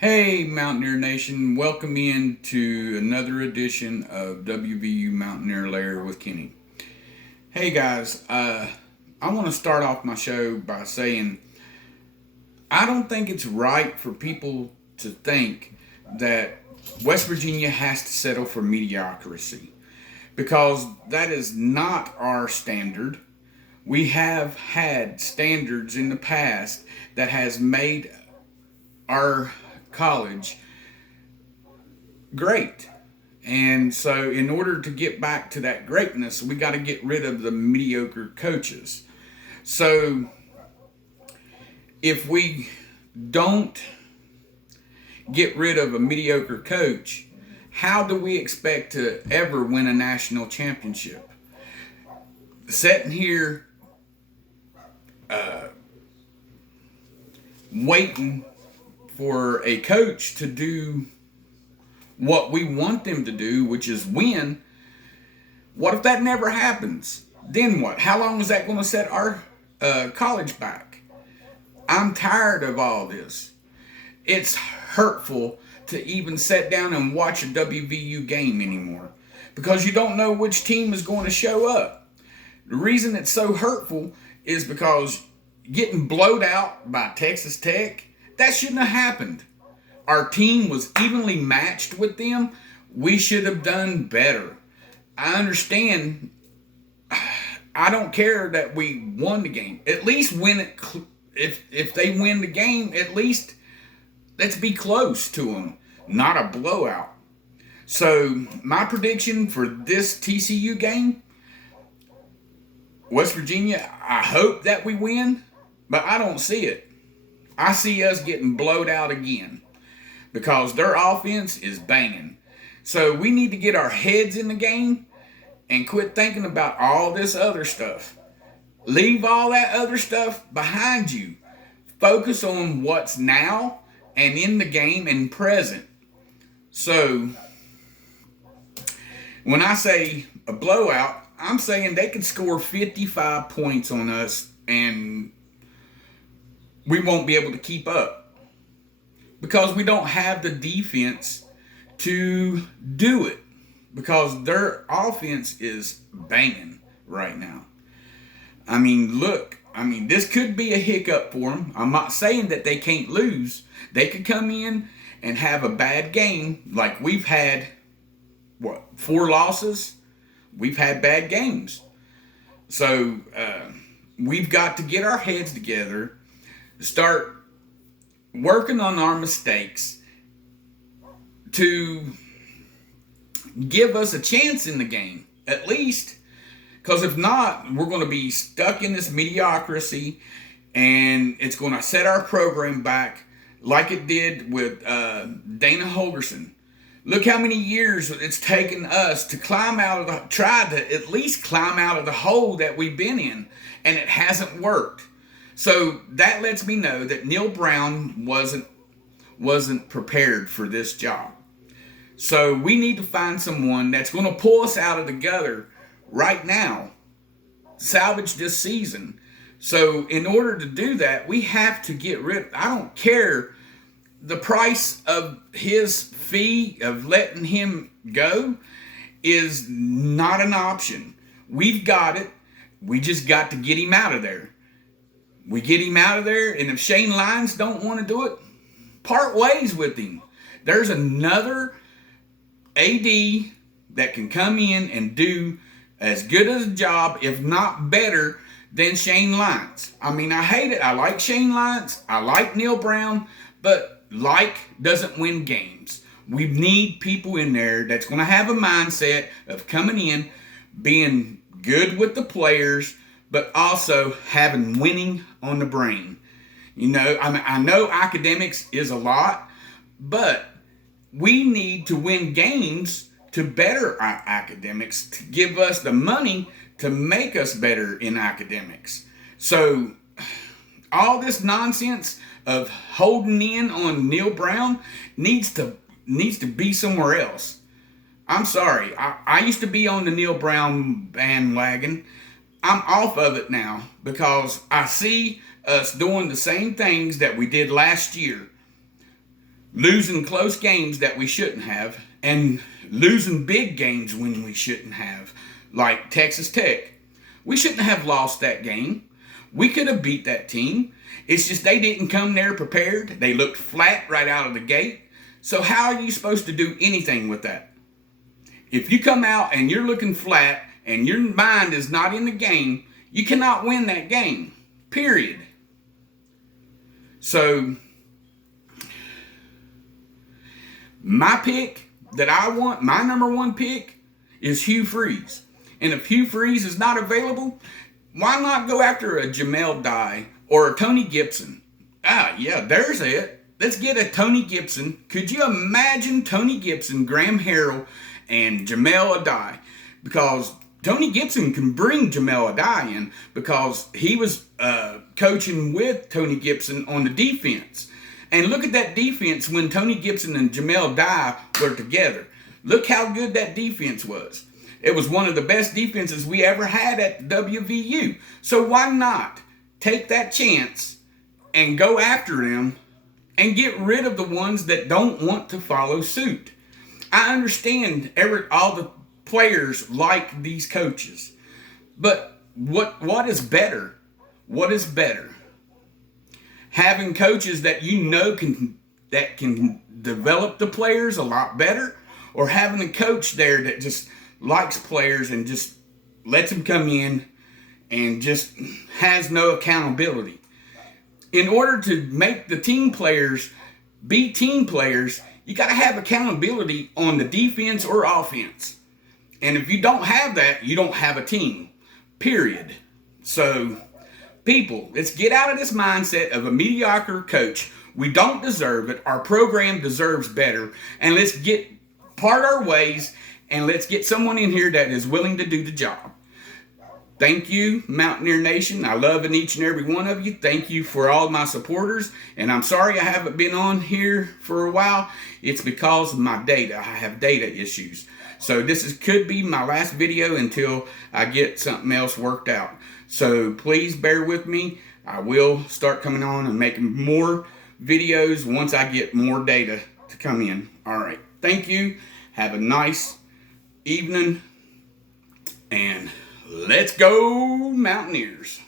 Hey, Mountaineer Nation, welcome in to another edition of WVU Mountaineer Lair with Kenny. Hey guys, I want to start off my show by saying I don't think it's right for people to think that West Virginia has to settle for mediocrity because that is not our standard. We have had standards in the past that has made our college great. And so, in order to get back to that greatness, we got to get rid of the mediocre coaches. So, if we don't get rid of a mediocre coach, how do we expect to ever win a national championship? Sitting here waiting for a coach to do what we want them to do, which is win. What if that never happens? Then what? How long is that going to set our college back? I'm tired of all this. It's hurtful to even sit down and watch a WVU game anymore because you don't know which team is going to show up. The reason it's so hurtful is because getting blowed out by Texas Tech, that shouldn't have happened. Our team was evenly matched with them. We should have done better. I understand. I don't care that we won the game. At least win it. If they win the game, at least let's be close to them, not a blowout. So my prediction for this TCU game, West Virginia, I hope that we win, but I don't see it. I see us getting blowed out again because their offense is banging. So we need to get our heads in the game and quit thinking about all this other stuff. Leave all that other stuff behind you. Focus on what's now and in the game and present. So when I say a blowout, I'm saying they could score 55 points on us and we won't be able to keep up because we don't have the defense to do it because their offense is banging right now. Look, this could be a hiccup for them. I'm not saying that they can't lose. They could come in and have a bad game like we've had, 4 losses? We've had bad games. So we've got to get our heads together, start working on our mistakes to give us a chance in the game, at least. Because if not, we're going to be stuck in this mediocrity and it's going to set our program back like it did with Dana Holgorsen. Look how many years it's taken us to try to at least climb out of the hole that we've been in, and it hasn't worked. So that lets me know that Neal Brown wasn't prepared for this job. So we need to find someone that's going to pull us out of the gutter right now, salvage this season. So in order to do that, we have to get rid. I don't care the price of his fee of letting him go is not an option. We've got it. We just got to get him out of there. We get him out of there, and if Shane Lyons don't want to do it, part ways with him. There's another AD that can come in and do as good a job, if not better, than Shane Lyons. I hate it. I like Shane Lyons. I like Neal Brown, but doesn't win games. We need people in there that's going to have a mindset of coming in, being good with the players, but also having winning on the brain. I know academics is a lot, but we need to win games to better our academics, to give us the money to make us better in academics. So all this nonsense of holding in on Neal Brown needs to be somewhere else. I'm sorry. I used to be on the Neal Brown bandwagon. I'm off of it now because I see us doing the same things that we did last year. losing close games that we shouldn't have, and losing big games when we shouldn't have, like Texas Tech. We shouldn't have lost that game. We could have beat that team. It's just they didn't come there prepared. They looked flat right out of the gate. So how are you supposed to do anything with that? If you come out and you're looking flat and your mind is not in the game, you cannot win that game. Period. So my pick that I want, my number one pick, is Hugh Freeze. And if Hugh Freeze is not available, why not go after a Jamel Dye or a Tony Gibson? Yeah, there's it. Let's get a Tony Gibson. Could you imagine Tony Gibson, Graham Harrell, and Jamel Dye? Because Tony Gibson can bring Jamel Dye in because he was coaching with Tony Gibson on the defense. And look at that defense when Tony Gibson and Jamel Dye were together. Look how good that defense was. It was one of the best defenses we ever had at WVU. So why not take that chance and go after them and get rid of the ones that don't want to follow suit? I understand all the players like these coaches, but what is better? What is better? Having coaches that you know can develop the players a lot better, or having a coach there that just likes players and just lets them come in and just has no accountability? In order to make the team players be team players, you got to have accountability on the defense or offense. And if you don't have that, you don't have a team. Period. So, people, let's get out of this mindset of a mediocre coach. We don't deserve it. Our program deserves better. And let's part our ways and let's get someone in here that is willing to do the job. Thank you, Mountaineer Nation. I love each and every one of you. Thank you for all my supporters. And I'm sorry I haven't been on here for a while. It's because of my data. I have data issues. So this could be my last video until I get something else worked out. So please bear with me. I will start coming on and making more videos once I get more data to come in. All right. Thank you. Have a nice evening. And let's go Mountaineers.